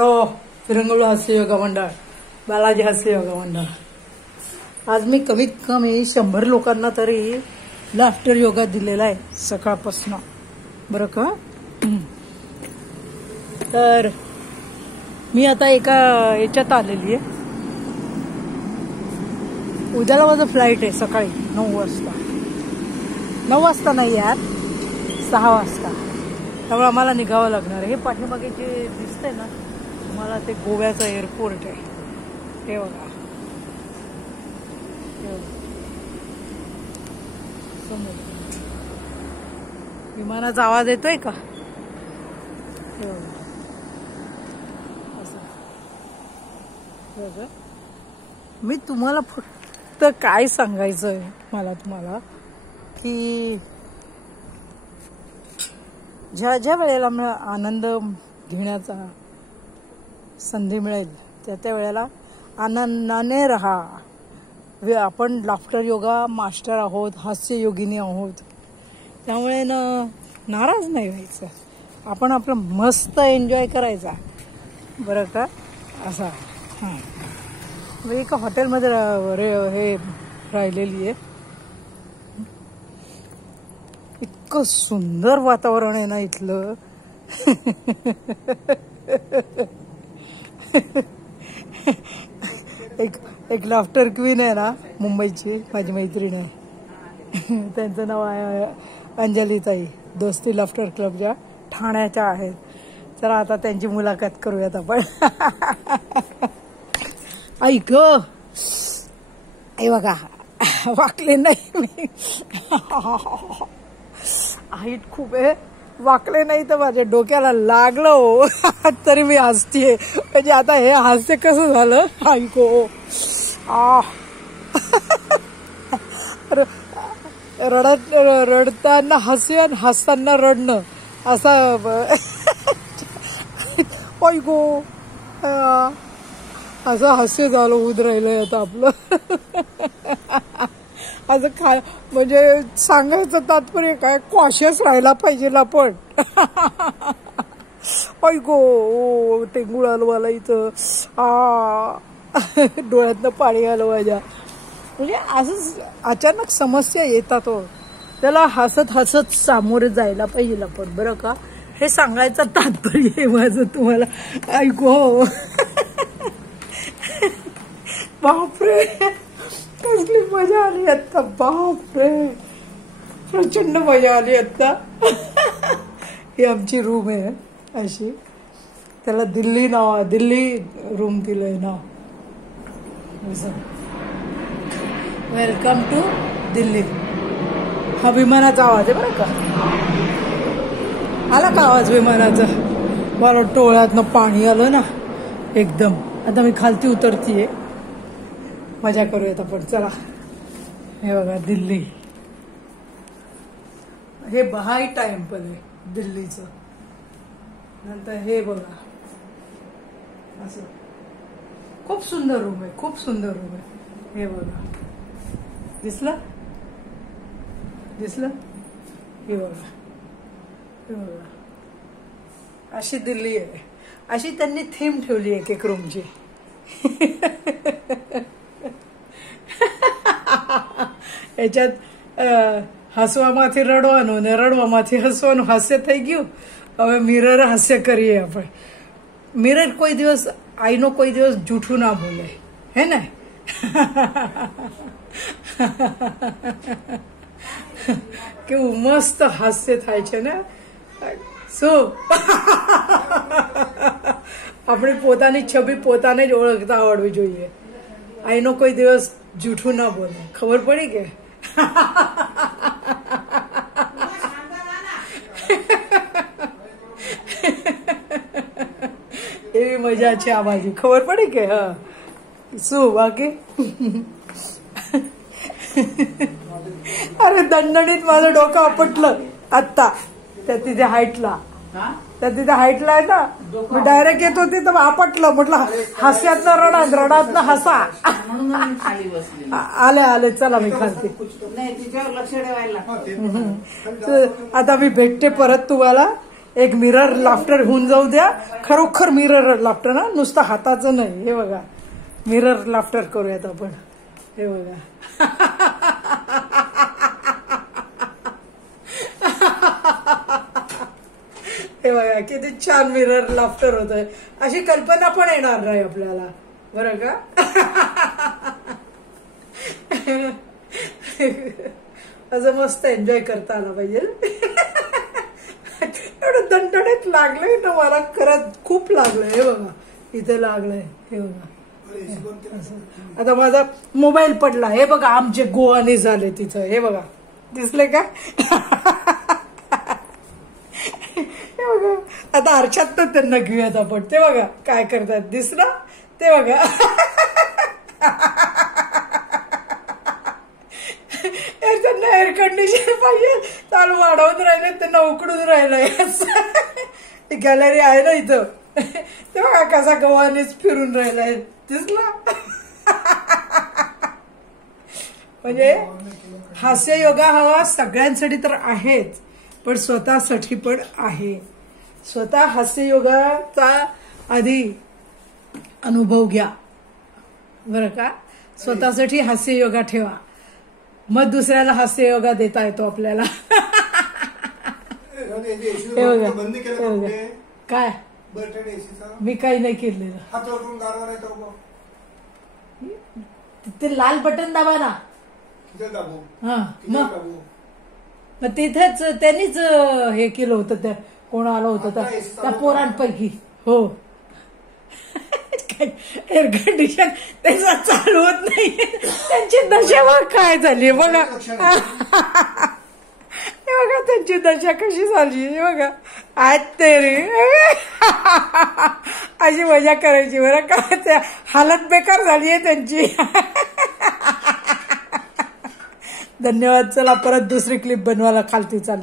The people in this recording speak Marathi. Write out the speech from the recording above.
हॅलो फिरंगुळ हास्य योगा मंडळ, बालाजी हास्य योगा मंडळ. आज मी कमीत कमी 100 लोकांना तरी लाफ्टर योगा दिलेला आहे सकाळपासून, बरं का. तर मी आता एका याच्यात आलेली आहे. उद्याला माझं फ्लाईट आहे सकाळी 9 वाजता. 9 वाजता नाही यार, 6 वाजता. त्यामुळे आम्हाला निघावं लागणार आहे. हे पाठीमागे जे दिसतंय ना मला, ते गोव्याचं एअरपोर्ट आहे. हे बघा, विमानाचा आवाज येतोय का? मी तुम्हाला फक्त काय सांगायचंय मला तुम्हाला, की ज्या ज्या वेळेला मला आनंद घेण्याचा संधी मिळेल त्या त्या वेळेला आनंदाने राहा. आपण लाफ्टर योगा मास्टर आहोत, हास्य योगिनी आहोत. त्यामुळे नाराज नाही व्हायचं. आपण आपलं मस्त एन्जॉय करायचा, बरं का. असा हां, मी एका हॉटेलमध्ये हे राहिलेली आहे. इतकं सुंदर वातावरण आहे ना इथलं. एक लाफ्टर क्वीन आहे ना मुंबईची, माझी मैत्रीण आहे. त्यांचं नाव आहे अंजलीताई. दोस्ती लाफ्टर क्लबच्या ठाण्याच्या आहेत. चला आता त्यांची मुलाखत करूयात आपण. ऐक, हे बघा वाकले नाही मी. हाईट खूप आहे, वाकले नाही तर माझ्या डोक्याला लागलं हो. तरी मी हसतीये. म्हणजे आता हे हास्य कसं झालं ऐको. रडताना हास्य आणि हसताना रडणं असं ऐको. असं हास्य झालं होत राहिलंय आता आपलं. असं काय म्हणजे सांगायचं तात्पर्य काय, कॉशियस राहायला पाहिजे आपण. ऐको टेंगुळ आलं मला इथं. डोळ्यातनं पाणी आलं माझ्या. म्हणजे असं अचानक समस्या येतात हो, त्याला हसत हसत सामोरे जायला पाहिजे आपण, बरं का. हे सांगायचं तात्पर्य आहे माझं तुम्हाला. ऐको बापरे कसली मजा आली आता. बापरे प्रचंड मजा आली आता. ही आमची रूम आहे अशी. त्याला दिल्ली नाव, दिल्ली रूम दिलंय नाव. Welcome to Delhi. हा विमानाचा आवाज आहे बरं का. आला का आवाज विमानाचा? मला डोळ्यातनं पाणी आलं ना एकदम. आता मी खालती उतरतीये, मजा करूयात आपण. चला, हे बघा दिल्ली. हे बहाई टेम्पल आहे दिल्लीचं. नंतर हे बघा असं खूप सुंदर रूम आहे, खूप सुंदर रूम आहे. हे बघा, दिसलं दिसलं. हे बघा, हे बघा, अशी दिल्ली आहे. अशी त्यांनी थीम ठेवली आहे एक रूमची. याच्यात હસવામાંથી રડવાનું ને રડવામાંથી હસવાનું. હાસ્ય થઈ ગયું. હવે મિરર હાસ્ય કરીએ આપણે. મિરર કોઈ દિવસ આઈનો કોઈ દિવસ જૂઠું ના બોલે, હે ને. કેવું મસ્ત હાસ્ય થાય છે ને. શું આપણે પોતાની છબી પોતાને જ ઓળખતા આવડવી જોઈએ. આઈનો કોઈ દિવસ જૂઠું ના બોલે. ખબર પડી કે? એવી મજા છે આ બાજુ. ખબર પડી કે? હા, શું બાકી? अरे दणदणीत माझं डोकं आपटलं आत्ता. त्या तिथे हाईटला, त्या तिथे हाईटला आहे ना, मी डायरेक्ट येत होती तर आपटलं. म्हटलं हास्यातनं रडा, रडातनं हसा. आले आले, चला मी खालते. आता मी भेटते परत तुम्हाला. एक मिरर लाफ्टर होऊन जाऊ द्या, खरोखर मिरर लाफ्टर ना, नुसतं हाताचं नाही. हे बघा मिरर लाफ्टर करूयात आपण. हे बघा हे बघा किती छान मिरर लाफ्टर होत आहे. अशी कल्पना पण येणार नाही आपल्याला, बरं का. असं मस्त एन्जॉय करता आला पाहिजे. एवढं दणदणीत लागलंय ना मला, खरंच खूप लागलंय. हे बघा इथे लागलंय. हे बघा आता माझा मोबाईल पडला. हे बघा आमचे गोवाने झाले तिथं. हे बघा दिसले का. हे बघा आता अर्षात तर त्यांना घेऊयात आपण. ते बघा काय करतात, दिसलं ते बघा. त्यांना एअर कंडिशन पाहिजे, चालू वाढवून राहिले, त्यांना उकडून राहिलंय. गॅलरी आहे ना इथं, ते बघा कसा गव्हानेच फिरून राहिलाय, दिसला. म्हणजे हास्य योगा हवा सगळ्यांसाठी तर आहेच, पण स्वतःसाठी पण आहे. स्वतः हास्य योगाचा आधी अनुभव घ्या, बरं का. स्वतःसाठी हास्य योगा ठेवा, मग दुसऱ्याला हास्य योगा देता येतो आपल्याला. हे बघा काय, मी काही नाही केलेलं. ते लाल बटन दाबा ना. हा मग तिथेच त्यांनीच हे केलं होतं. त्या कोण आलं होतं त्या पोरांपैकी. हो एअर कंडिशन त्याचा चालू होत नाही. त्यांची दशा बघा काय झाली बघा. हे बघा त्यांची दशा कशी झाली. हे बघा आहेत ते रे. अशी मजा करायची बरं का. त्या हालत बेकार झाली आहे त्यांची. धन्यवाद. चला परत दुसरी क्लिप बनवायला खालती चालली.